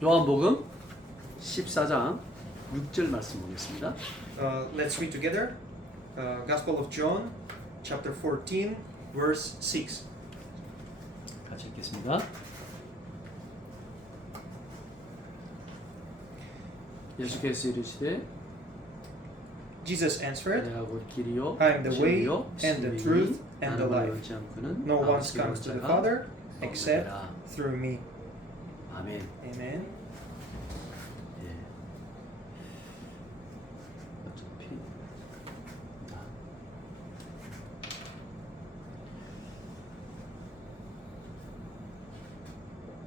요한복음 14장 6절 말씀 보겠습니다. Let's read together. Gospel of John, chapter 14, verse 6. 같이 읽겠습니다. 예수께서 이르시되 Jesus answered, 내가 곧 길이요 I am the way 진리요 and the 생명이니 truth and the 나를 life. 오지 않고는 No one 아버지께 comes to the 자가 Father except 없느니라. through me. 아멘. Amen. 예. 어차피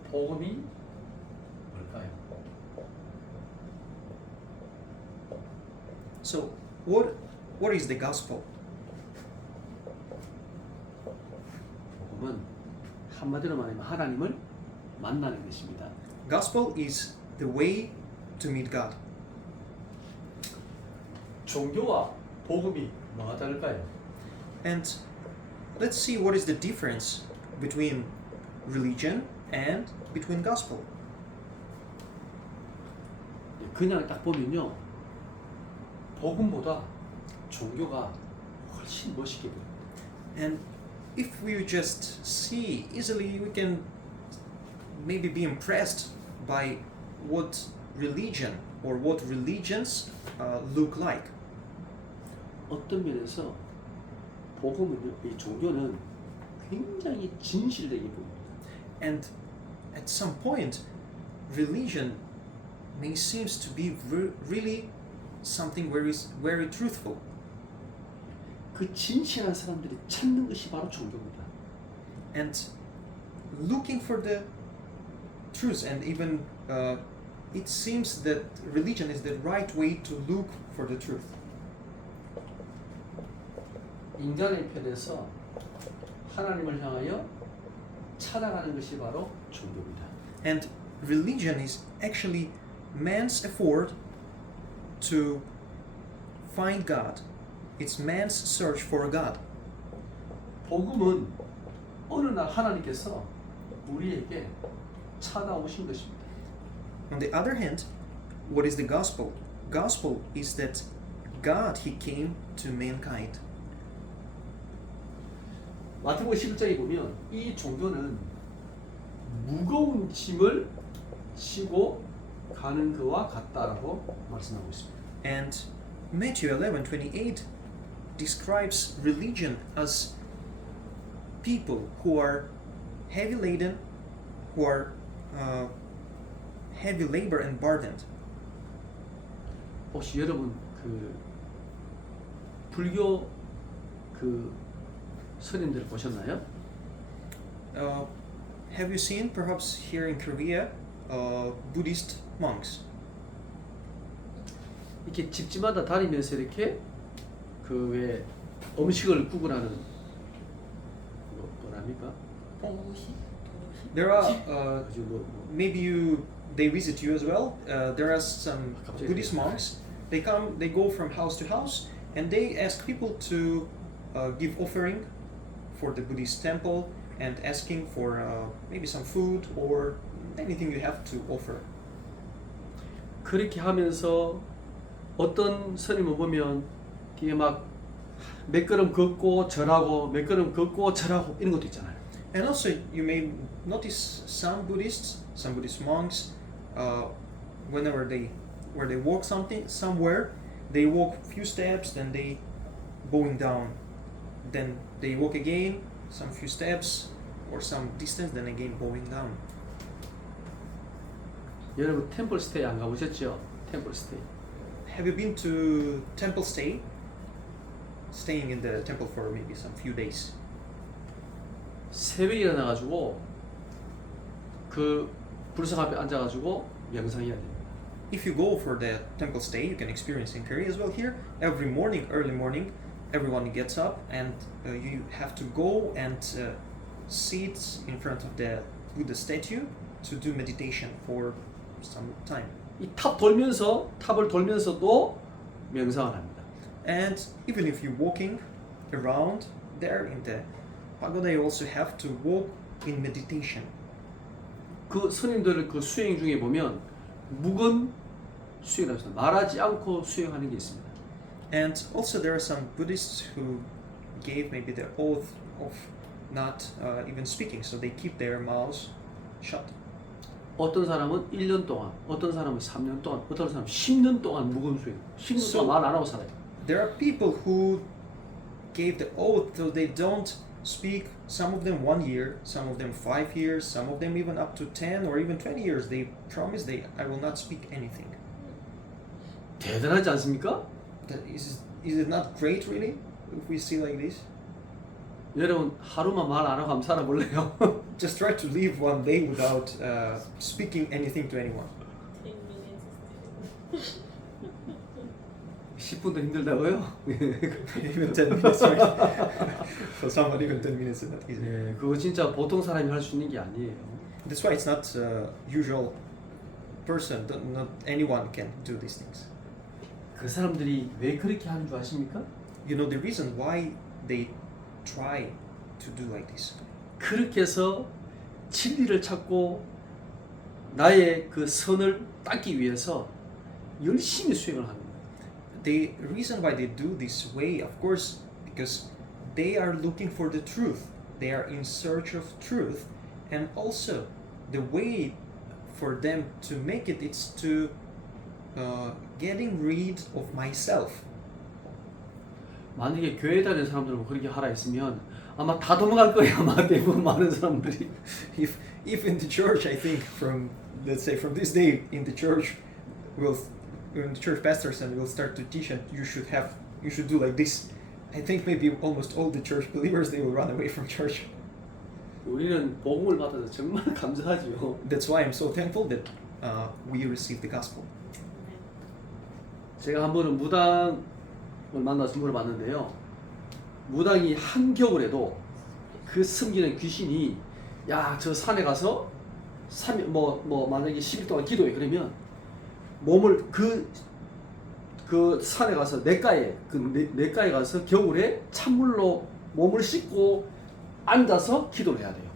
복음이 뭘까요? So, what is the gospel? 복음은 한마디로 말하면 하나님을 만나는 것입니다. Gospel is the way to meet God. 종교와 복음이 뭐가 다를까요? And let's see what is the difference between religion and between gospel. 그냥 딱 보면요, 복음보다 종교가 훨씬 멋있게 보여요. And if we just see easily, we can maybe be impressed by what religion or what religions look like. 어떤 면에서 복음은요, 이 종교는 굉장히 진실되게 보입니다. And at some point, religion may seems to be really something very truthful. 그 진실한 사람들이 찾는 것이 바로 종교입니다. And looking for the truth, and even it seems that religion is the right way to look for the truth. 인간의 편에서 하나님을 향하여 찾아가는 것이 바로 종교입니다. And religion is actually man's effort to find God. It's man's search for God. 복음은 어느 날 하나님께서 우리에게 찾아오신 것입니다. On the other hand, what is the gospel? Gospel is that God, He came to mankind. 마태복음 11장에 보면 이 종교는 무거운 짐을 지고 가는 그와 같다라고 말씀하고 있습니다. And Matthew 11:28 describes religion as people who are heavy laden, who are heavy labor and burdened. 혹시 여러분 그 불교 그 스님들 보셨나요? Have you seen, perhaps here in Korea, Buddhist monks? 이렇게 집집마다 다니면서 이렇게 그 왜 음식을 구분하는 뭐 뭐랍니까? There are 그죠 뭐 maybe they visit you as well. There are some Buddhist monks. They go from house to house, and they ask people to give offering for the Buddhist temple and asking for maybe some food or anything you have to offer. 그렇게 하면서 어떤 스님을 보면 이게 막 몇 걸음 걷고 절하고 몇 걸음 걷고 절하고 이런 것도 있잖아요. And also, you may notice some Buddhist monks, whenever they walk somewhere, they walk few steps, then they going down, then they walk again, some few steps or some distance, then again going down. 여러분 템플 스테이 안 가보셨죠? 템플 스테이. Have you been to temple stay? Staying in the temple for maybe some few days. 새벽에 일어나가지고 그 불상 앞에 앉아가지고 명상해야 됩니다. If you go for the temple stay, you can experience in Korea as well here. Every morning, early morning, everyone gets up and you have to go and sit in front of the Buddha statue to do meditation for some time. 이 탑을 돌면서도 명상을 합니다. And even if you're walking around there in the pagoda, you also have to walk in meditation. 그 스님들 그 수행 중에 보면 묵은 수행이라고 합니다. 말하지 않고 수행하는 게 있습니다. And also there are some Buddhists who gave maybe the oath of not even speaking, so they keep their mouths shut. 어떤 사람은 1년 동안, 어떤 사람은 3년 동안, 어떤 사람은 10년 동안 묵은 수행, 10년 동안 말 안 하고 살아요. There are people who gave the oath so they don't speak, some of them 1 year, some of them 5 years, some of them even up to 10 or even 20 years. They promise I will not speak anything. 대단하지 않습니까? Is it not great really if we see like this? 여러분 하루만 말 안 하고 한번 살아볼래요? Just try to live 1 day without speaking anything to anyone. 10 minutes is 10분도 힘들다고요? Even 10 minutes, right? For someone, even 10 minutes is not easy. 네, 그거 진짜 보통 사람이 할 수 있는 게 아니에요. That's why it's not usual person. Not anyone can do these things. 그 사람들이 왜 그렇게 하는 줄 아십니까? You know the reason why they try to do like this. 그렇게 해서 진리를 찾고 나의 그 선을 닦기 위해서 열심히 수행을 합니다. The reason why they do this way, of course, because they are looking for the truth. They are in search of truth, and also the way for them to make it is to getting rid of myself. 만약에 교회 다니는 사람들은 그렇게 하라 했으면 아마 다 도망갈 거예요. 아마 대부분 많은 사람들이. If in the church, I think from let's say from this day in the church, when the church pastors and will start to teach and you should do like this. I think maybe almost all the church believers they will run away from church. 우리는 복음을 받아서 정말 감사하죠. That's why I'm so thankful that we receive the gospel. 제가 한 번은 무당을 만나서 물어봤는데요. 무당이 한겨울에도 그 섬기는 귀신이 야, 저 산에 가서 만약에 10일 동안 기도해 그러면 몸을 그 산에 가서 냇가에 가서 겨울에 찬물로 몸을 씻고 앉아서 기도를 해야 돼요.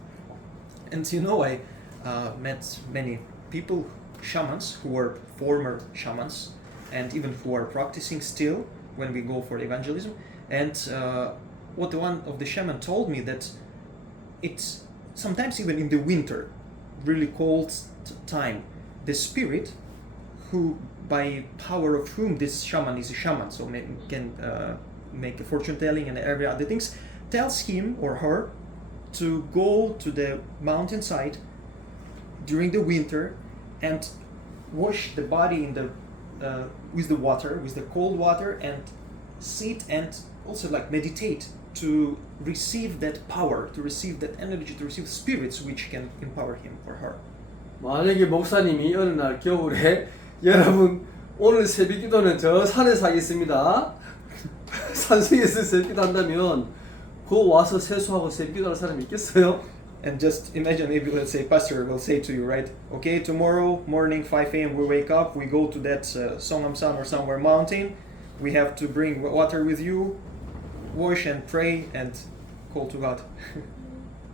And you know, I met many people, shamans, who were former shamans, and even who are practicing still when we go for evangelism. And what one of the shaman told me that it's sometimes even in the winter, really cold time, the spirit, who by power of whom this shaman is a shaman, so can make a fortune telling and every other things, tells him or her to go to the mountainside during the winter and wash the body in the with the water, with the cold water, and sit and also like meditate to receive that power, to receive that energy, to receive spirits which can empower him or her. 만약에 목사님이 어느 날 겨울에 여러분 오늘 새벽기도는 저 산에서 하겠습니다. 산속에서 새벽기도 한다면 그 와서 세수하고 새벽기도할 사람이 있겠어요? And just imagine, maybe let's say pastor will say to you, right? Okay, tomorrow morning 5 a.m. we wake up, we go to that Songamsan or somewhere mountain. We have to bring water with you, wash and pray and call to God.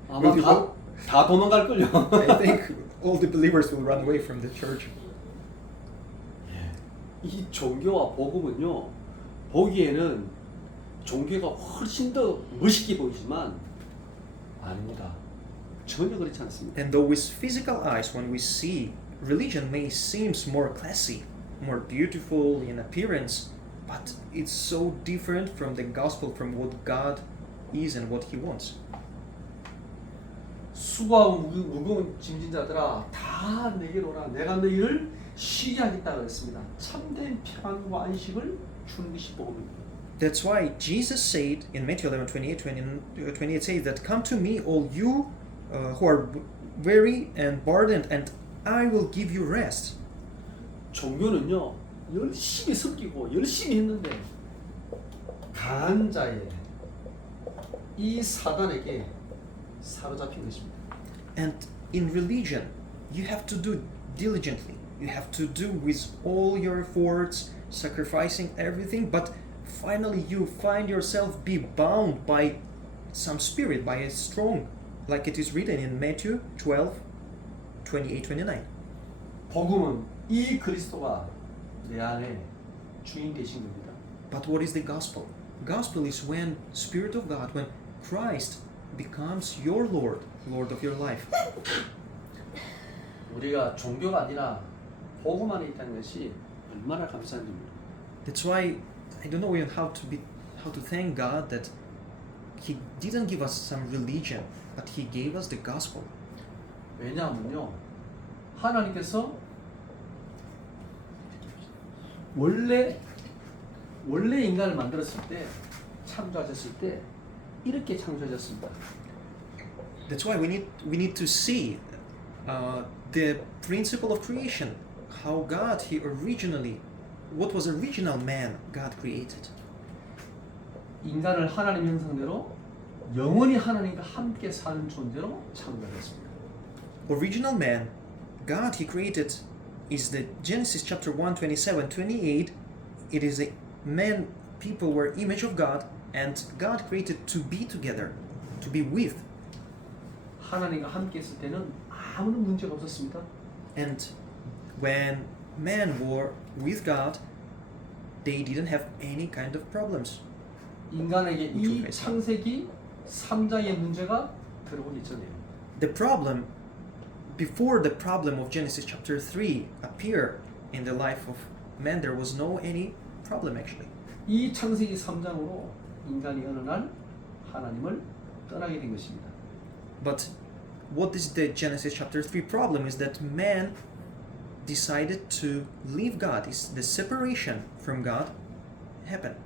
아마 Will you go? 다 도망갈걸요. I think all the believers will run away from the church. 이 종교와 복음은요, 보기에는 종교가 훨씬 더 멋있게 보이지만 아닙니다. 전혀 그렇지 않습니다. And though with physical eyes, when we see religion may seems more classy, more beautiful in appearance, but it's so different from the gospel, from what God is and what He wants. 수고하고 무거운 짐진 자들아 다 내게로 오라. 내가 너희를 쉬게 하겠다 그랬습니다. 참된 평안과 안식을 주는 것이 복음입니다. That's why Jesus said in Matthew 11:28 says that come to me all you who are weary and burdened and I will give you rest. 종교는요 열심히 섬기고 열심히 했는데 강한 자의 이 사단에게 사로잡힌 것입니다. And in religion you have to do diligently. You have to do with all your efforts, sacrificing everything, but finally you find yourself be bound by some spirit, by a strong, like it is written in Matthew 12:28. 28-29. 복음은 이 그리스도가 내 안에 주인 되신 겁니다. But what is the gospel? Gospel is when Spirit of God, when Christ becomes your Lord, Lord of your life. 우리가 종교가 아니라 복음 안에 있다는 것이 얼마나 감사한 일입니까? That's why I don't know even how to thank God that He didn't give us some religion, but He gave us the gospel. 왜냐하면요, 하나님께서 원래 인간을 만들었을 때, 창조하셨을 때 이렇게 창조하셨습니다. That's why we need to see the principle of creation, how God what was original man God created. 인간을 하나님 형상대로 영원히 하나님과 함께 사는 존재로 창조하셨습니다. Original man, God He created is the Genesis chapter 1, 27, 28. It is a man, people were image of God, and God created to be together, to be with. 하나님과 함께 있을 때는 아무런 문제가 없었습니다. And when men were with God, they didn't have any kind of problems. 인간에게 이 창세기 3장의 문제가 들어오기 전에 The problem, before the problem of Genesis chapter 3 appeared in the life of man, there was no any problem actually. 이 창세기 3장으로 인간이 어느 날 하나님을 떠나게 된 것입니다. But what is the Genesis chapter 3 problem is that man decided to leave God. Is the separation from God happened.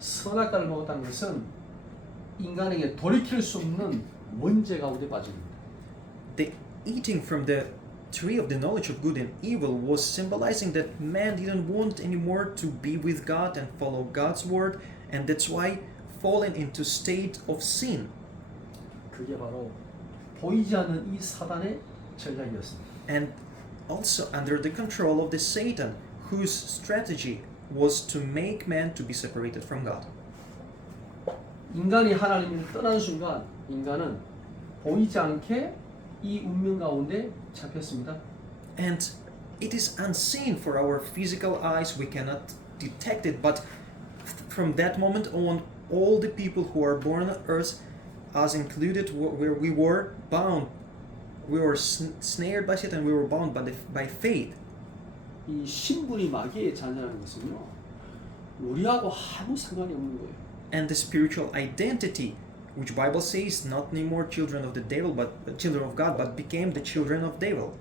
선악과를 먹었다는 것은 인간에게 돌이킬 수 없는 원죄 가운데 빠집니다. The eating from the tree of the knowledge of good and evil was symbolizing that man didn't want anymore to be with God and follow God's word, and that's why fallen into state of sin. 그게 바로 보이지 않는 이 사단의 전략이었습니다. And also under the control of the Satan, whose strategy was to make man to be separated from God. 인간이 하나님을 떠난 순간 인간은 보이지 않게 이 운명 가운데 잡혔습니다. And it is unseen for our physical eyes, we cannot detect it, but from that moment on, all the people who are born on earth, as included where we were bound, we were snared by Satan, we were bound by faith. 이 신분이 마귀의 자녀라는 것은요, 우리하고 아무 상관이 없는 거예요. And the spiritual identity, which Bible says not anymore children of the devil, but children of God, but became the children of devil.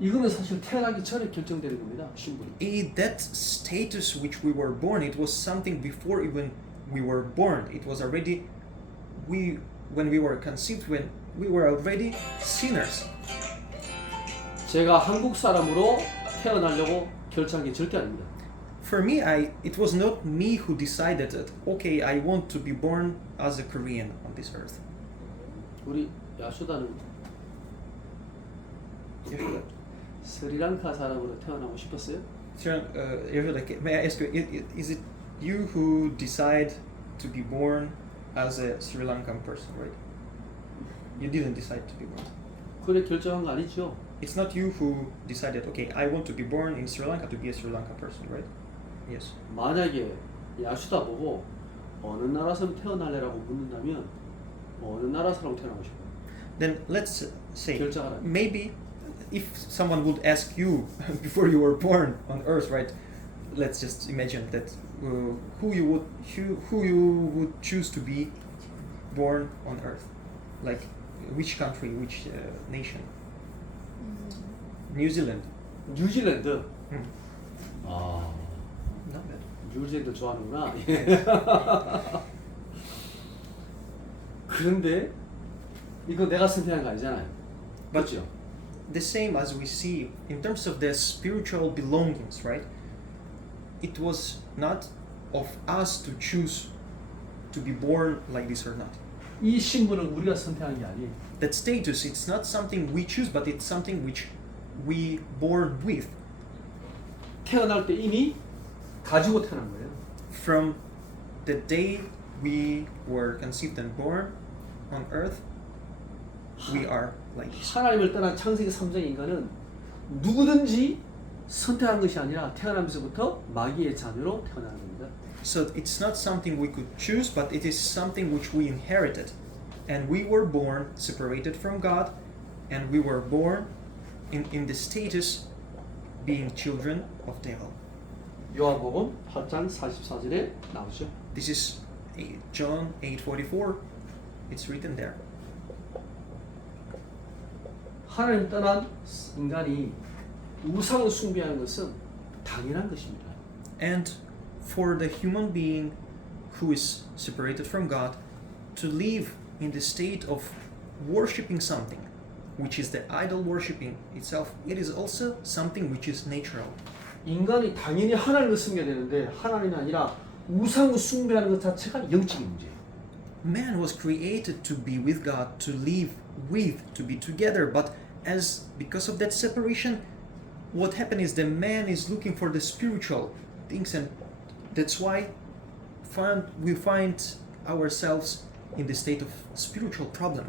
이거는 사실 태어나기 전에 결정되는 겁니다. 신분이. That status which we were born, it was something before even we were born. It was already when we were conceived, when we were already sinners. 제가 한국 사람으로 태어나려고 결정한 게 절대 아닙니다. For me, it was not me who decided that, okay, I want to be born as a Korean on this earth. 우리 야수다는 스리랑카 사람으로 태어나고 싶었어요? May I ask you, is it you who decide to be born as a Sri Lankan person, right? You didn't decide to be born. 그래 결정한 거 아니죠? It's not you who decided, okay, I want to be born in Sri Lanka to be a Sri Lankan person, right? Yes. 만약에 야수다 보고 어느 나라 사람 태어날래라고 묻는다면 어느 나라 사람으로 태어나고 싶어요? Then let's say, 결정하라. maybe if someone would ask you before you were born on earth, right? Let's just imagine that who you would choose to be born on earth, like which country, which nation? New Zealand. 뉴질랜드. Hmm. 아, Not bad. 뉴질랜드 좋아하는구나. 그런데 이거 내가 선택한 거 아니잖아요. 맞죠? The same as we see in terms of the spiritual belongings, right? It was not of us to choose to be born like this or not. 이 신분은 우리가 선택한 게 아니에요. That status, it's not something we choose, but it's something which we born with. 태어날 때 이미 가지고 태어난 거예요. From the day we were conceived and born on earth, we are like this. 하나님을 떠난 창세기 3장 인간은 누구든지 선택한 것이 아니라 태어나면서부터 마귀의 자녀로 태어나는 겁니다. So it's not something we could choose, but it is something which we inherited. And we were born separated from God, and we were born in the status being children of devil. 요한복음 8장 44절에 나오죠. This is John 8:44. It's written there. 하나님 떠난 인간이 우상을 숭배하는 것은 당연한 것입니다. And for the human being who is separated from God to live in the state of worshipping something, which is the idol worshipping itself, it is also something which is natural. 인간이 당연히 하나님을 섬겨야 되는데 하나님이 아니라 우상을 숭배하는 것 자체가 영적인 문제예요. Man was created to be with God, to live with, to be together, but because of that separation, what happened is the man is looking for the spiritual things, and that's why we find ourselves in the state of spiritual problem.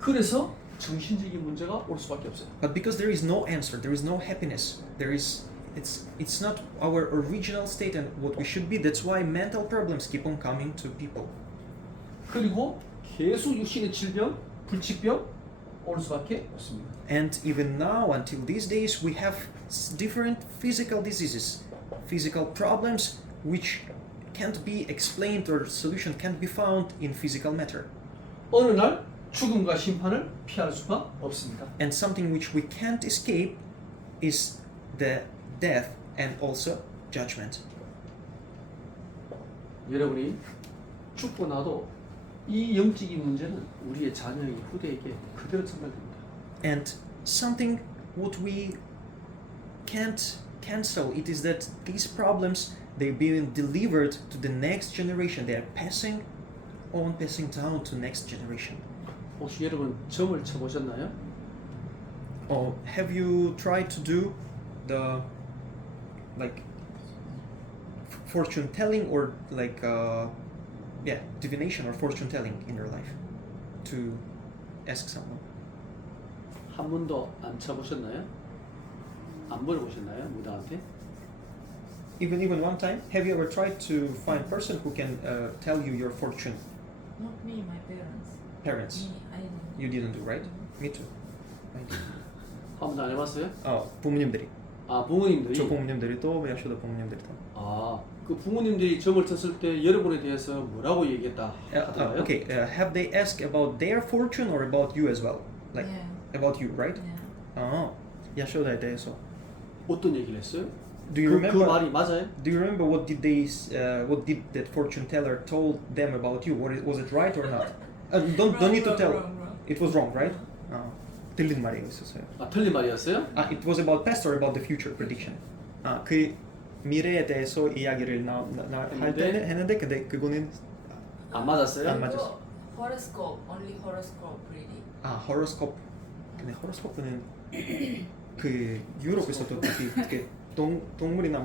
그래서 정신적인 문제가 올 수밖에 없어요. But because there is no answer, there is no happiness, it's not our original state and what we should be. That's why mental problems keep on coming to people. 그리고 계속 육신의 질병, 불치병 올 수밖에 없습니다. And even now, until these days, we have different physical diseases, physical problems which can't be explained or solution can't be found in physical matter. 어느 날 죽음과 심판을 피할 수가 없습니다. And something which we can't escape is the death and also judgment. 여러분이 죽고 나도 이 영적인 문제는 우리의 자녀의 후대에게 그대로 전달됩니다. And something what we can't cancel, it is that these problems, they're being delivered to the next generation. They are passing down to next generation. 혹시 여러분 점을 쳐보셨나요? Have you tried to do the like fortune telling or like divination or fortune telling in your life to ask someone? 한 번도 안 쳐보셨나요? 안 물어보셨나요? 무당한테? Even one time, have you ever tried to find person who can tell you your fortune? Not me, my parents. Parents, Me, I didn't. you didn't do, right? Me too. I did. 한 번도 안 해봤어요? 부모님들이. 아 부모님들이 저 부모님들이 또 야쇼도 부모님들이 또. 그 부모님들이 점을 쳤을 때 여러분에 대해서 뭐라고 얘기했다 하더라고요? Okay, have they asked about their fortune or about you as well? Like Yeah. about you, right? Yeah. 야쇼다에 대해서. 어떤 얘기를 했어요? Do you 그 remember? 말이 맞아요? Do you remember what did that fortune teller told them about you? Was it right or not? Don't need to tell. Wrong. It was wrong, right? 들린 말이 있었어요. 아 틀린 말이었어요? It was about past or about the future prediction. 그 미래에 대해서 이야기를 할 때는 했는데 근데 그거는 안 맞았어요? 안 맞았어. Horoscope, only horoscope reading. 호로스코프. 근데 호로스코프는 그 유럽에서도 되게 동물이나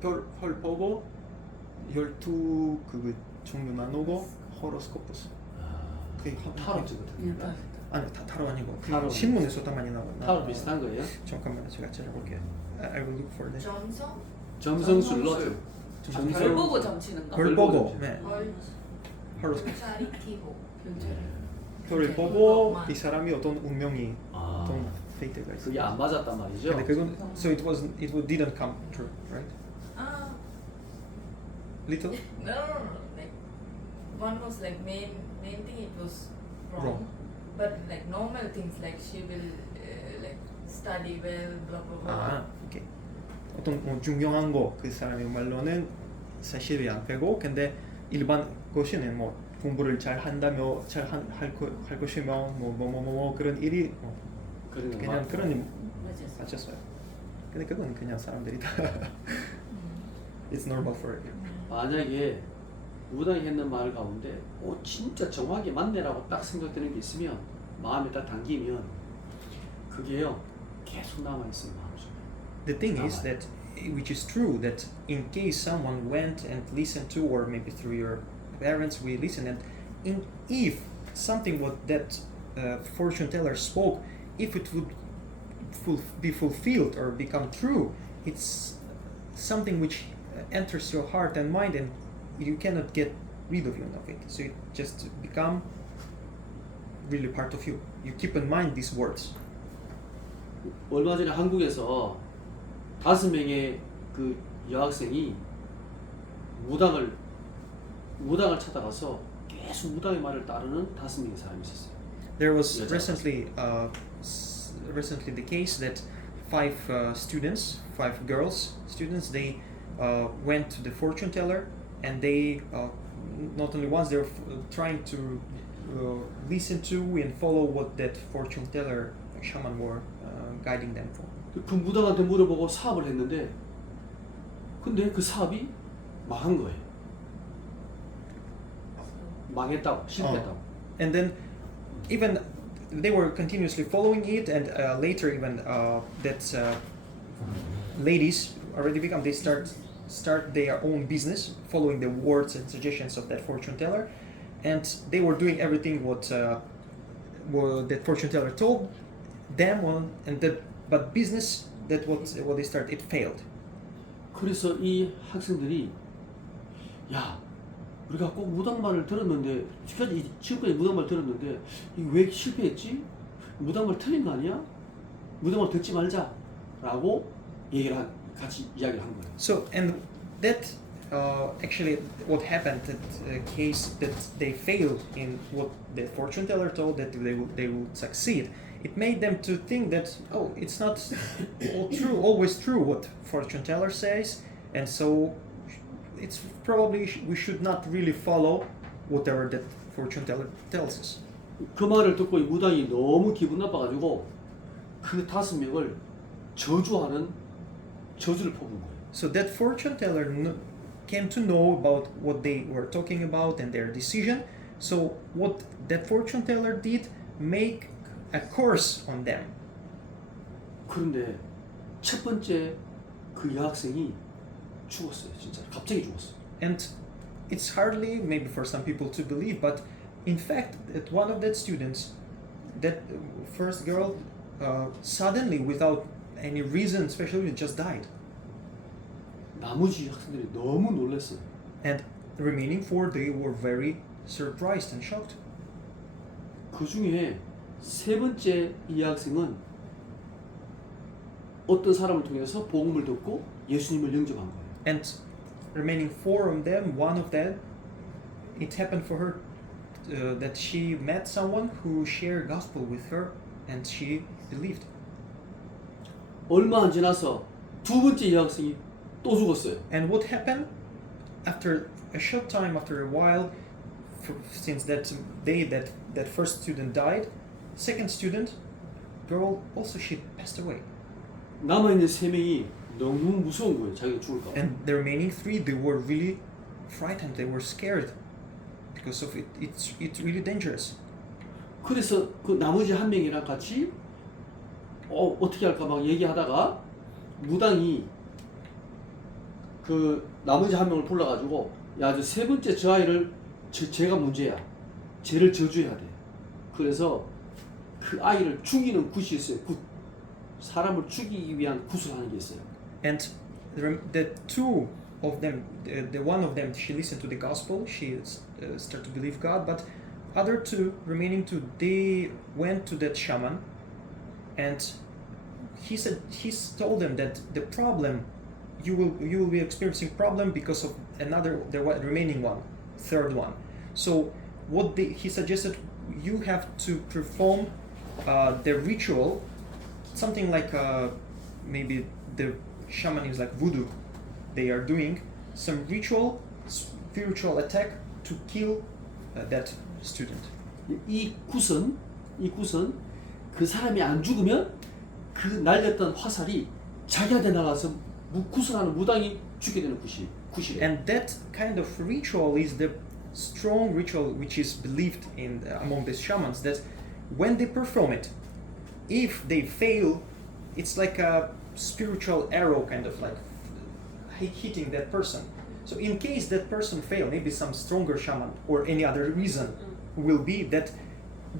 별 보고 12 그 종류 나누고 호로스코프스. 그게 타로 찍거든요. 아니 타로 아니고 타로. 신문에서 다 많이 나와. 타로 비슷한 거예요? 잠깐만 제가 찾아볼게요. I will look for that. 점성? 점성술로 별 보고 점치는 거. 별 보고, 네. 호로스코프. 별자리 티고. 별을 보고 이 사람이 어떤 운명이 아 어떤 페이트가 있어. 그게 안 맞았단 말이죠? 근데 그건 so it didn't come true, right? Little? No. Like one was like main thing it was wrong. Wrong. But like normal things like she will like study well, blah blah blah. 오케이. 어떤 중요한 거 그 사람의 말로는 사실이 안 되고 근데 일반 것이는 공부를 잘 한다며 할 것이며 뭐 그런 일이 그냥 그런 일 맞았어요. 근데 그건 그냥 사람들이 다 It's normal for it. 만약에 무당이 했는 말 가운데 진짜 정확히 맞네라고 딱 생각되는 게 있으면 마음에 딱 당기면 그게요 계속 남아있어요 마음속에. The thing is that which is true that in case someone went and listened to or maybe through your parents we listen and if something what that fortune teller spoke, if it would be fulfilled or become true, it's something which enters your heart and mind, and you cannot get rid of it. So it just become really part of you. You keep in mind these words. 얼마 전에 한국에서 5명의 그 여학생이 무당을 찾아가서 계속 무당의 말을 따르는 5명의 사람이 있었어요. There was Yeah, recently the case that 5 girls students, they went to the fortune teller, and they not only once, they were trying to listen to and follow what that fortune teller shaman were guiding them for. 그 무당한테 물어보고 사업을 했는데 근데 그 사업이 망한 거예요. 망했다고, 실패했다고. And then even they were continuously following it, and later even that ladies already become, they start their own business following the words and suggestions of that fortune teller, and they were doing everything what that fortune teller told them on, and that but business, that what they started, it failed. 그래서 이 학생들이 야 우리가 꼭 무당말을 들었는데 지금까지 무당말 들었는데 이게 왜 실패했지? 무당말 틀린 거 아니야? 무당말 듣지 말자라고 같이 이야기를 한 거예요. So, and that actually what happened, that case that they failed in what the fortune teller told that they would succeed, it made them to think that, oh, it's not always true what fortune teller says, and so it's probably we should not really follow whatever that fortune teller tells us. 그 말을 듣고 이 무당이 너무 기분 나빠가지고 그 5명을 저주를 퍼붓는 거예요. So that fortune teller came to know about what they were talking about and their decision. So what that fortune teller did, make a curse on them. 그런데 첫 번째 그 여학생이 죽었어요. 진짜 갑자기 죽었어요. And it's hardly maybe for some people to believe, but in fact that one of that students, that first girl, suddenly without any reason, especially, just died. 나머지 학생들이 너무 놀랐어요. And the remaining 4, they were very surprised and shocked. 그 중에 세 번째 이 학생은 어떤 사람을 통해서 복음을 듣고 예수님을 영접한 거예요. And remaining 4 of them, one of them, it happened for her that she met someone who shared gospel with her, and she believed. 얼마 안 지나서 두 번째 여학생이 또 죽었어요. And what happened after a short time, after a while, since that day that first student died, second student, girl, also she passed away. 남아 있는 3명이 너무 무서운 거예요. 자기가 죽을까 봐. And the remaining 3, they were really frightened. They were scared because of it. It's really dangerous. 그래서 그 나머지 1명이랑 같이 어떻게 할까 막 얘기하다가 무당이 그 나머지 1명을 불러가지고 야, 저 세 번째 저 아이를 쟤가 문제야. 쟤를 저주해야 돼. 그래서 그 아이를 죽이는 굿이 있어요. 굿. 사람을 죽이기 위한 굿을 하는 게 있어요. And the 2 of them, the one of them, she listened to the gospel. She started to believe God, but other 2, remaining 2, they went to that shaman, and he told them that the problem, you will be experiencing problem because of the remaining one, third one. So what he suggested, you have to perform the ritual, something like maybe the shaman is like voodoo. They are doing some ritual, spiritual attack to kill that student. 이 굿은 그 사람이 안 죽으면 그 날렸던 화살이 자기한테 날아서 굿을 하는 무당이 죽게 되는 굿이에요. And that kind of ritual is the strong ritual which is believed in among the shamans, that when they perform it, if they fail, it's like a spiritual arrow, kind of like hitting that person. So in case that person fail, maybe some stronger shaman or any other reason will be that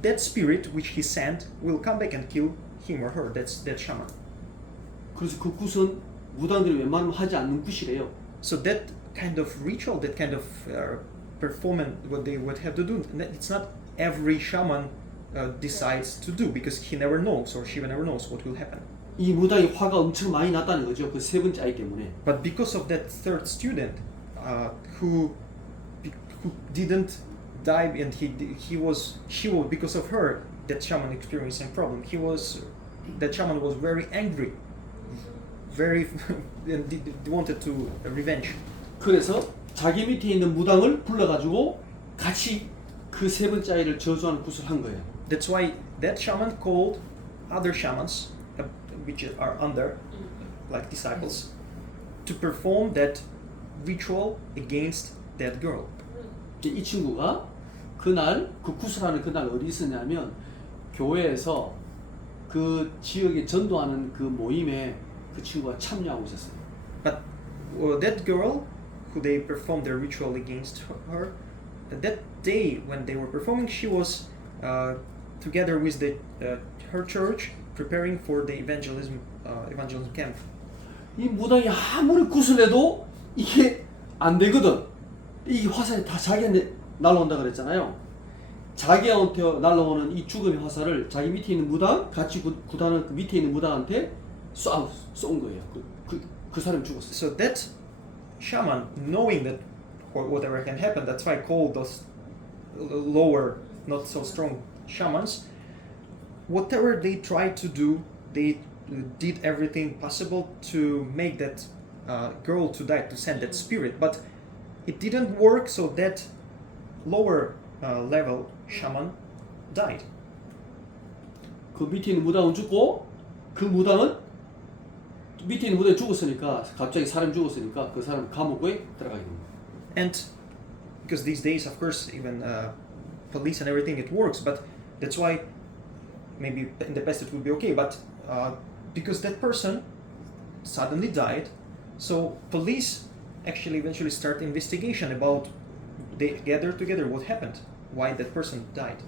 that spirit which he sent will come back and kill him or her. That's that shaman. 그래서 그 굿은 무당들이 웬만하면 하지 않는 굿이래요. So that kind of ritual, that kind of performance, what they would have to do, it's not every shaman decides to do because he never knows or she never knows what will happen. 이 무당이 화가 엄청 많이 났다는 거죠. 그 세 번째 아이 때문에. But because of that third student who didn't die and she was because of her, that shaman experiencing problem. That shaman was very angry, very and wanted to revenge. 그래서 자기 밑에 있는 무당을 불러가지고 같이 그 세 번째 아이를 저주하는 굿을 한 거예요. That's why that shaman called other shamans, which are under, like disciples, to perform that ritual against that girl. 이 친구가 그날 그 굿을 하는 그날 어디 있었냐면 교회에서 그 지역에 전도하는 그 모임에 그 친구가 참여하고 있었어요. But that girl, who they performed their ritual against her, that day when they were performing, she was together with her church preparing for the evangelism camp. 이 무당이 아무리 굿을 해도 이게 안 되거든. 이 화살이 다 자기한테 날라온다 그랬잖아요. 자기한테 날라오는 이 죽음의 화살을 자기 밑에 있는 무당, 같이 구다는 그 밑에 있는 무당한테 쏜 거예요. 그 사람이 죽었어요. So that shaman, knowing that whatever can happen, that's why I call those lower, not so strong shamans. Whatever they tried to do, they did everything possible to make that girl to die, to send that spirit, but it didn't work. So that lower level shaman died. 그 밑에 있는 무당은 죽고 그 무당은 밑에 있는 무당이 죽었으니까 갑자기 사람이 죽었으니까 그 사람 감옥에 들어가게 됩니다. And because these days, of course, even police and everything, it works, but that's why maybe in the past it would be okay, but because that person suddenly died, so police actually eventually start investigation about, they gather together what happened, why that person died.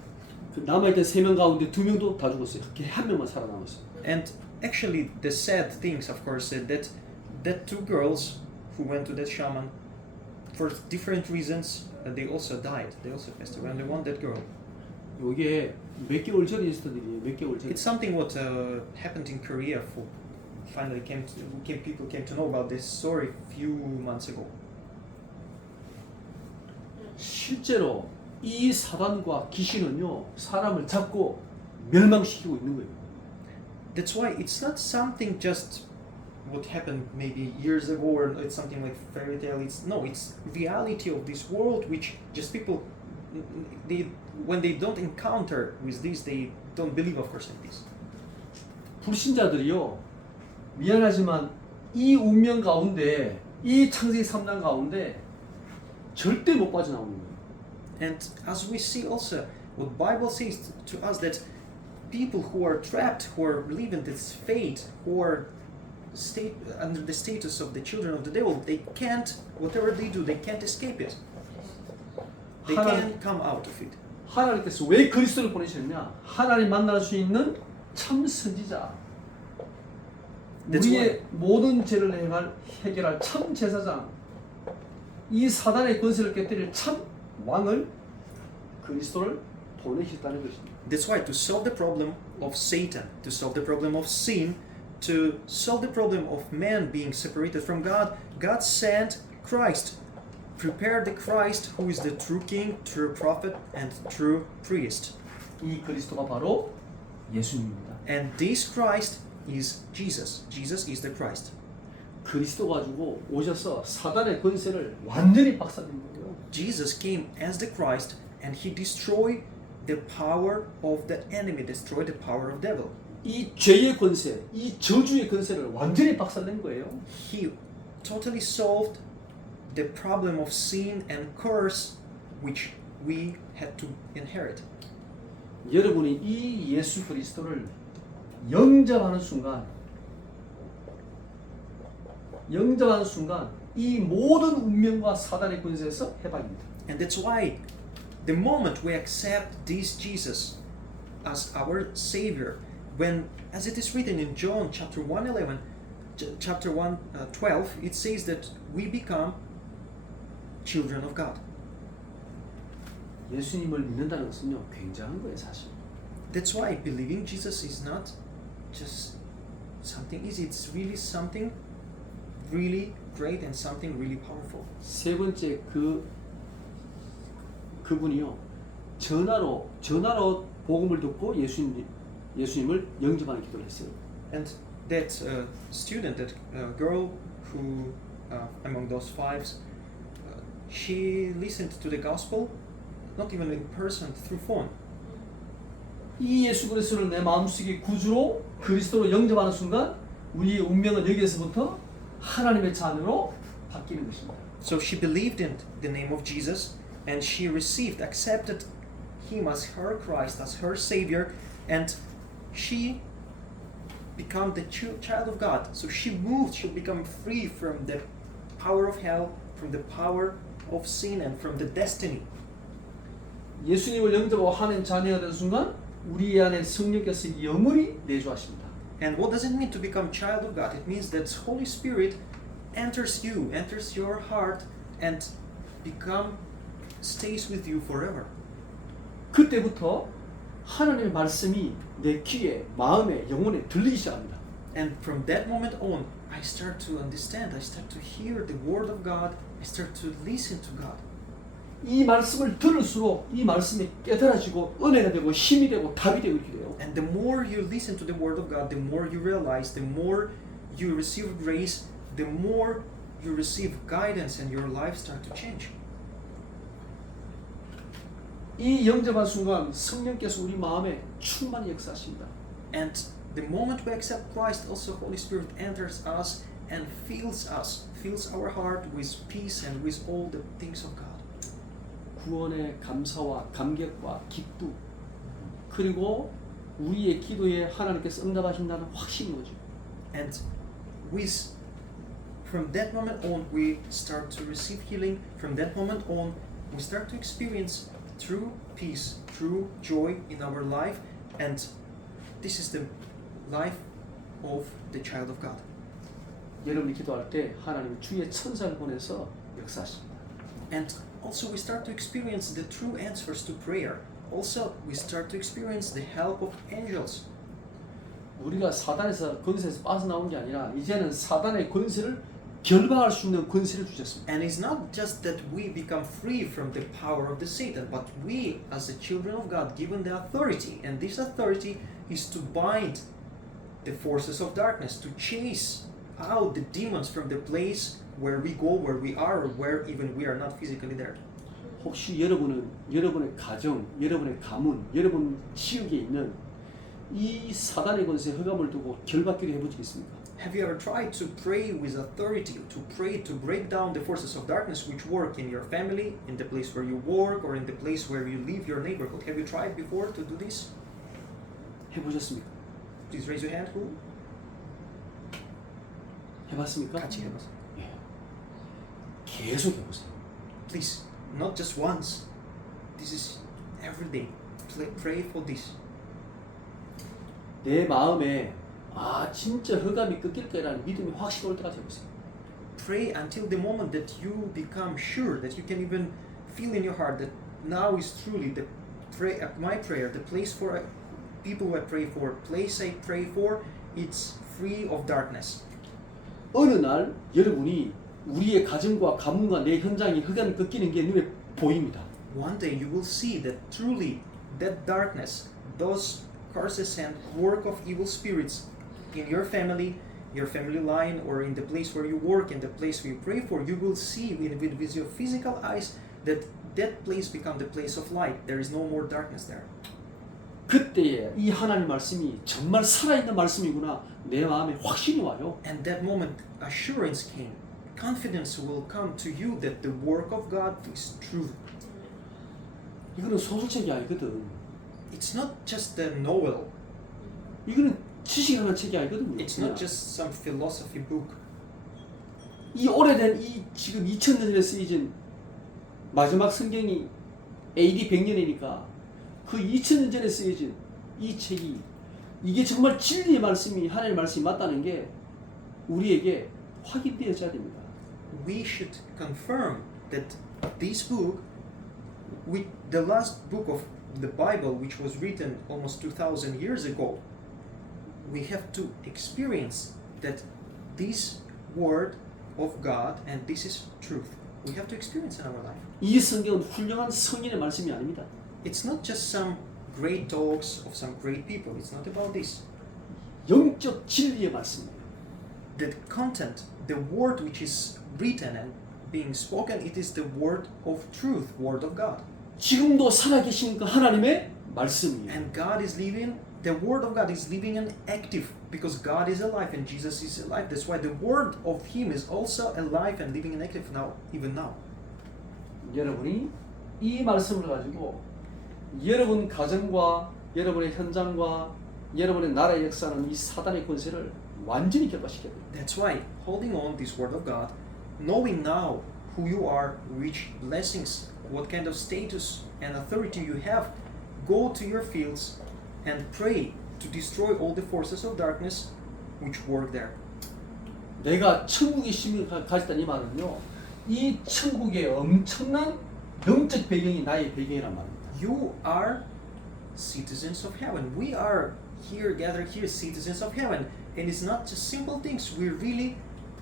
그 남아있던 3명 가운데 2명도 다 죽었어요. 한 명만 살아남았어요. And actually the sad things, of course, that two girls who went to that shaman for different reasons, they also died. They also passed away. Only one, that girl. 이게 몇 개월 전에 있었던 일이에요. 몇 개월 전에. It's something what happened in Korea. Finally, people came to know about this story a few months ago. 실제로 이 사단과 귀신은요 사람을 잡고 멸망시키고 있는 거예요. That's why it's not something just what happened maybe years ago, or it's something like fairy tale. It's reality of this world, which just people, when they don't encounter with this, they don't believe, of course, in this. 불신자들이요 미안하지만 이 운명 가운데 이 창세기 3장 가운데 절대 못 빠져나오는 거예요. And as we see also, what Bible says to us, that people who are trapped, who are living this fate, who are under the status of the children of the devil, they can't, whatever they do, they can't escape it. They can't come out of it. 하나님께서 왜 그리스도를 보내셨냐? 하나님 만날 수 있는 참 선지자, 우리의 모든 죄를 해결할 참 제사장, 이 사단의 권세를 깨뜨릴 참 왕을, 그리스도를 보내셨다는 것입니다. That's why, to solve the problem of Satan, to solve the problem of sin, to solve the problem of man being separated from God, God sent Christ. Prepare the Christ who is the true king, true prophet, and true priest. 이 그리스도가 바로 예수님입니다. And this Christ is Jesus. Jesus is the Christ. 그리스도 가지고 오셔서 사단의 권세를 완전히 박살낸 거예요. Jesus came as the Christ, and he destroyed the power of the enemy, destroyed the power of devil. 이 죄의 권세, 이 저주의 권세를 완전히 박살낸 거예요. He totally solved the problem of sin and curse which we had to inherit. 여러분이 이 예수 그리스도를 영접하는 순간 이 모든 운명과 사단의 권세에서 해방입니다. And that's why the moment we accept this Jesus, as our Savior. When, as it is written in John chapter 1:11, chapter 1:12, it says that we become children of God. 예수님을 믿는다는 것은요 굉장한 거예요 사실. That's why believing Jesus is not just something easy. It's really something really great and something really powerful. 세 번째 그분이요 전화로 복음을 듣고 예수님을 영접하는 기도를 했어요. And that student, that girl who among those fives, she listened to the gospel, not even in person, through phone. 이 예수 그리스도를 내 마음속에 구주로 그리스도로 영접하는 순간 우리의 운명은 여기에서부터 하나님의 자녀로 바뀌는 것입니다. So she believed in the name of Jesus, and she accepted him as her Christ, as her Savior, and she became the child of God. So she become free from the power of hell, from the power of sin, and from the destiny. 예수님을 영접하고 하나님 자녀가 되는 순간 우리 안에 성령께서 영원히 내주하십니다. And what does it mean to become child of God? It means that Holy Spirit enters your heart, and stays with you forever. 그때부터 하나님의 말씀이 내 귀에, 마음에, 영혼에 들리기 시작합니다. And from that moment on, I start to understand. I start to hear the word of God. I start to listen to God. 이 말씀을 들을수록 이 말씀이 깨달아지고 은혜가 되고 힘이 되고 답이 되고 이렇게 돼요. And the more you listen to the word of God, the more you realize, the more you receive grace, the more you receive guidance, and your life start to change. 이 영접한 순간 성령께서 우리 마음에 충만히 역사하십니다. And the moment we accept Christ, also Holy Spirit enters us and fills our heart with peace and with all the things of God. 구원의 감사와 감격과 기쁨 그리고 우리의 기도에 하나님께서 응답하신다는 확신인 거죠. And from that moment on, we start to receive healing. From that moment on, we start to experience true peace, true joy in our life, and this is the life of the child of God. 여러분이 기도할 때 하나님은 주의 천사를 보내서 역사하십니다. And also we start to experience the true answers to prayer. Also, we start to experience the help of angels. 우리가 사단에서 권세에서 빠져나온 게 아니라 이제는 사단의 권세를 결박할 수 있는 권세를 주셨습니다. And it's not just that we become free from the power of the Satan, but we, as the children of God, given the authority, and this authority is to bind the forces of darkness, to chase out the demons from the place where we go, where we are, or where even we are not physically there. 혹시 여러분은 여러분의 가정, 여러분의 가문, 여러분 지역에 있는 이 사단의 권세 흑암을 두고 결박기도 해보시겠습니까? Have you ever tried to pray with authority, to pray to break down the forces of darkness which work in your family, in the place where you work, or in the place where you live, your neighborhood? Have you tried before to do this? 해보셨습니까? Please raise your hand. Who? 해봤습니까? 같이 해보세요. 예. 계속 해보세요. Please, not just once. This is every day. Pray for this. 내 마음에 진짜 흑암이 꺾일 거라는 믿음이 확실히 올 때까지 해보세요. Pray until the moment that you become sure, that you can even feel in your heart that now is truly my prayer, the place for people who I pray for, place I pray for, it's free of darkness. 어느 날 여러분이 우리의 가정과 가문과 내 현장이 흑암이 꺾이는 게 눈에 보입니다. One day you will see that truly that darkness, those curses and work of evil spirits in your family line, or in the place where you work, in the place we pray for, you will see with your physical eyes that place become the place of light. There is no more darkness there. 그때에 이 하나님 말씀이 정말 살아있는 말씀이구나 내 마음에 확신이 와요. And that moment assurance came. Confidence will come to you that the work of God is true. 이거는 소설책이 아니거든. It's not just a novel. 이거는 지식이라는 책이 아니거든. It's not just some philosophy book. 이 오래된 이 지금 2000년 전에 쓰여진 마지막 성경이 AD 100년이니까 그 2000년 전에 쓰여진 이 책이 이게 정말 진리의 말씀이 하나님의 말씀이 맞다는 게 우리에게 확인되어져야 됩니다. We should confirm that this book, the last book of the Bible, which was written almost 2,000 years ago, we have to experience that this word of God and this is truth. We have to experience in our life. 이 성경은 훌륭한 성인의 말씀이 아닙니다. It's not just some great talks of some great people. It's not about this. 영적 진리의 말씀이에요. The content, the word which is written and being spoken, it is the word of truth, word of God. 지금도 살아계신 그 하나님의 말씀이에요. And God is living, the word of God is living and active because God is alive and Jesus is alive. That's why the word of Him is also alive and living and active now, even now. 여러분이 이 말씀을 가지고 여러분 가정과 여러분의 현장과 여러분의 나라의 역사는 이 사단의 권세를 완전히 격파시켜야 돼요. That's why holding on this word of God, knowing now who you are, which blessings, what kind of status and authority you have, go to your fields and pray to destroy all the forces of darkness which work there. 내가 천국의 힘을 가졌다는 이 말은요, 이 천국의 엄청난 영적 배경이 나의 배경이란 말입니다. You are citizens of heaven. We are here, gathered here, citizens of heaven. And it's not just simple things. We really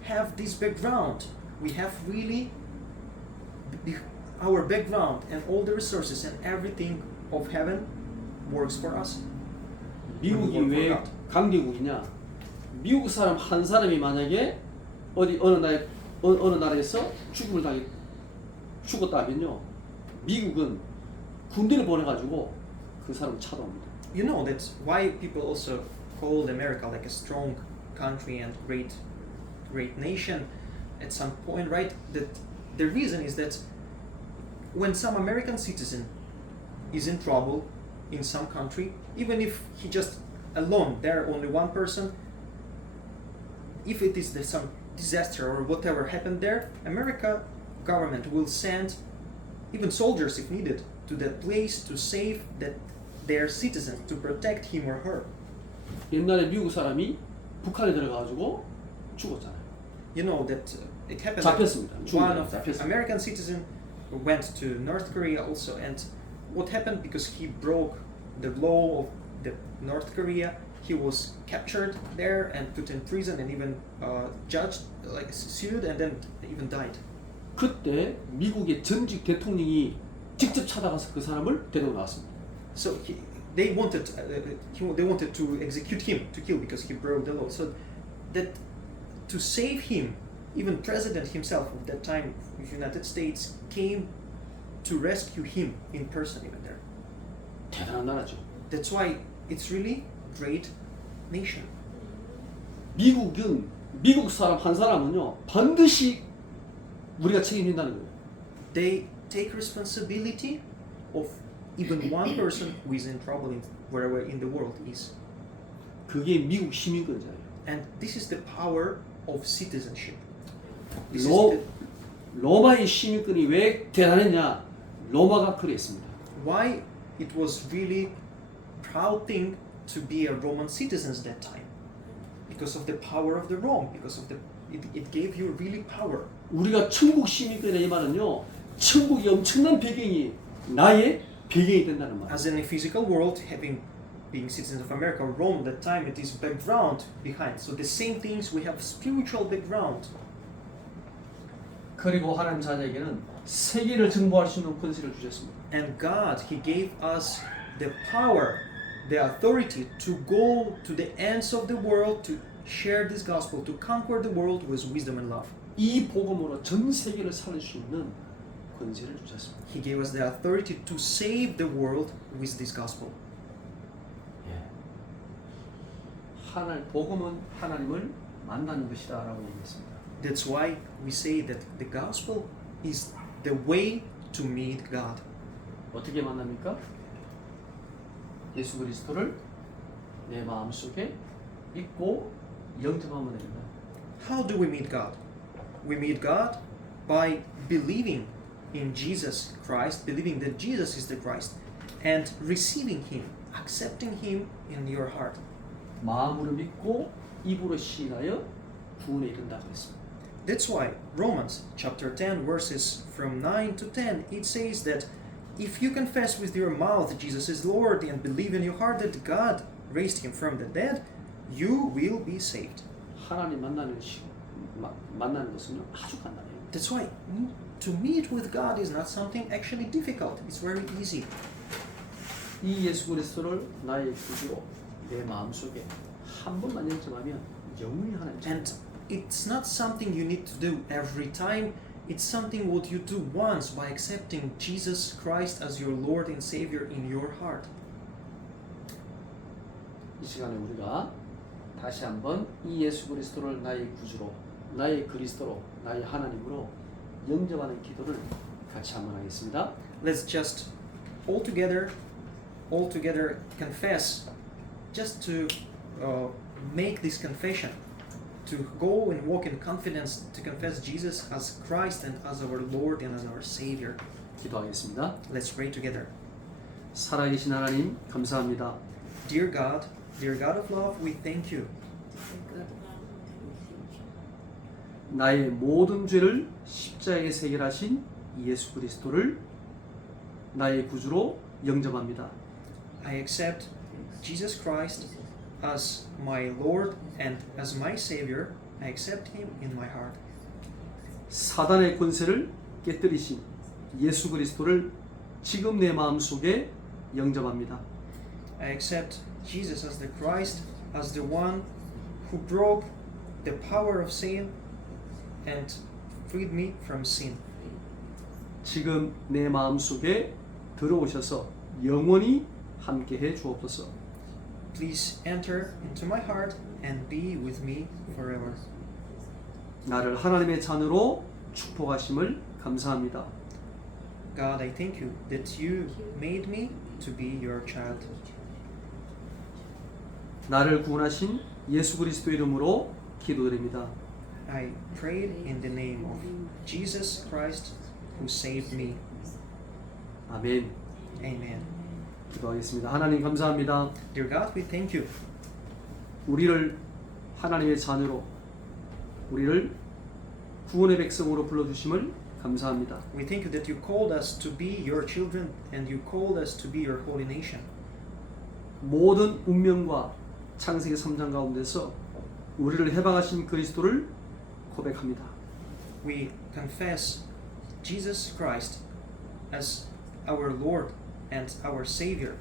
have this background. We have really our background and all the resources and everything of heaven works for us. 미국이 왜 강대국이냐? 미국 사람 한 사람이 만약에 어느 나라에서 죽음을 당해 죽었다 하면요, 미국은 군대를 보내가지고 그 사람 차도합니다. You know that's why people also called America like a strong country and great nation at some point, right? That the reason is that when some American citizen is in trouble in some country, even if he just alone, there only one person, if it is some disaster or whatever happened there, America government will send even soldiers if needed to that place to save their citizens, to protect him or her. 옛날에 미국 사람이 북한에 들어가가지고 죽었잖아요. You know that it happened. 잡혔습니다. One of 잡혔습니다. American citizen went to North Korea also, and what happened because he broke the law of the North Korea, he was captured there and put in prison and even judged, like sued, and then even died. 그때 미국의 전직 대통령이 직접 찾아가서 그 사람을 데리고 나왔습니다. So they wanted to execute him, to kill because he broke the law. So that to save him, even president himself of that time of the United States came to rescue him in person even there. 대단한 나라죠. That's why it's really great nation. 미국 사람 한 사람은요, 반드시 우리가 책임진다는 거예요. They take responsibility of even one person who is in trouble wherever in the world is. 그게 미국 시민권자예요. And this is the power of citizenship. This is 로마의 시민권이 왜 대단했냐? 로마가 그랬습니다. why it was really proud thing to be a Roman citizens that time, because of the power of the Rome, because of it gave you really power. 우리가 천국 시민권이라 이 말은요, 천국이 엄청난 배경이 나의 배경이 된다는 말. As in a physical world, being citizens of America, Rome that time, it is background behind. So the same things we have spiritual background. 그리고 하나님 자녀에게는 세계를 정복할 수 있는 권세를 주셨습니다. And God, He gave us the power, the authority to go to the ends of the world to share this gospel, to conquer the world with wisdom and love. 이 복음으로 전 세계를 살릴 수 있는 권세를 주셨습니다. He gave us the authority to save the world with this gospel. 복음은 하나님을 만나는 것이다라고 얘기했습니다. That's why we say that the gospel is the way to meet God. 어떻게 만납니까? 예수 그리스도를 내 마음속에 믿고 영접하면 됩니다. How do we meet God? We meet God by believing in Jesus Christ, believing that Jesus is the Christ, and receiving Him accepting Him in your heart. 마음으로 믿고 입으로 시인하여 구원에 이른다고 했습니다. That's why Romans chapter 10 verses from 9 to 10 it says that if you confess with your mouth Jesus is Lord and believe in your heart that God raised Him from the dead, you will be saved. 하나님 만나는 것은 아주 간단해요. That's why to meet with God is not something actually difficult. It's very easy. 이 예수 그리스도를 나의 구주로 내 마음속에 한 번만 영접하면 영원히 하나님 And it's not something you need to do every time. It's something what you do once by accepting Jesus Christ as your Lord and Savior in your heart. 이 시간에 우리가 다시 한번 이 예수 그리스도를 나의 구주로 나의 그리스도로 나의 하나님으로 영접하는 기도를 같이 한번 하겠습니다. Let's just all together confess, just to make this confession, to go and walk in confidence, to confess Jesus as Christ and as our Lord and as our Savior. 기도하겠습니다. Let's pray together. 살아계신 하나님 감사합니다. Dear God of love, we thank you. 나의 모든 죄를 십자가에 해결하신 예수 그리스도를 나의 구주로 영접합니다. I accept Jesus Christ as my Lord and as my Savior. I accept Him in my heart. 사단의 권세를 깨뜨리신 예수 그리스도를 지금 내 마음속에 영접합니다. I accept Jesus as the Christ, as the one who broke the power of sin and freed me from sin. 지금 내 마음속에 들어오셔서 영원히 함께해 주옵소서. Please enter into my heart and be with me forever. 나를 하나님의 자녀로 축복하심을 감사합니다. God, I thank you that you made me to be your child. 나를 구원하신 예수 그리스도 이름으로 기도드립니다. I prayed in the name of Jesus Christ who saved me. 아멘. Amen. 기도하겠습니다. 하나님 감사합니다. Dear God, we thank you. 우리를 하나님의 자녀로 우리를 구원의 백성으로 불러주심을 감사합니다. We thank you that you called us to be your children and you called us to be your holy nation. 모든 운명과 창세기 3장 가운데서 우리를 해방하신 그리스도를 고백합니다. We confess Jesus Christ as our Lord and our Savior.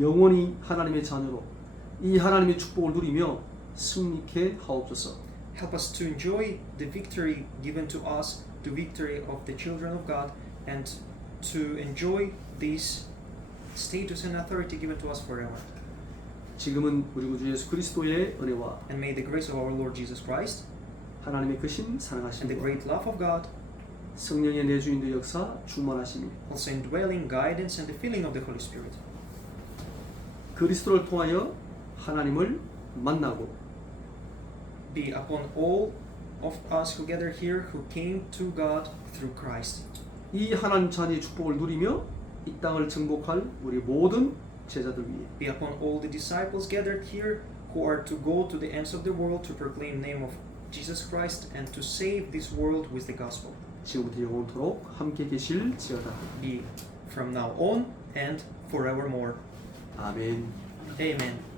영원히 하나님의 자녀로 이 하나님의 축복을 누리며 승리케 하옵소서. Help us to enjoy the victory given to us, the victory of the children of God, and to enjoy this status and authority given to us forever. 지금은 우리 구주 예수 그리스도의 은혜와 And may the grace of our Lord Jesus Christ 하나님의 크신 and the 사랑하심과 great love of God, 성령의 내주인도 역사 충만하심이 also indwelling guidance and the filling of the Holy Spirit, 그리스도를 통하여 하나님을 만나고 be upon all of us who gather here who came to God through Christ. 이 하나님 자녀의 축복을 누리며 이 땅을 정복할 우리 모든 제자들 위해 Be upon all the disciples gathered here who are to go to the ends of the world to proclaim the name of Jesus Christ and to save this world with the gospel. 지금부터 영원토록 함께 계실지어다. Be from now on and forevermore. 아멘. Amen.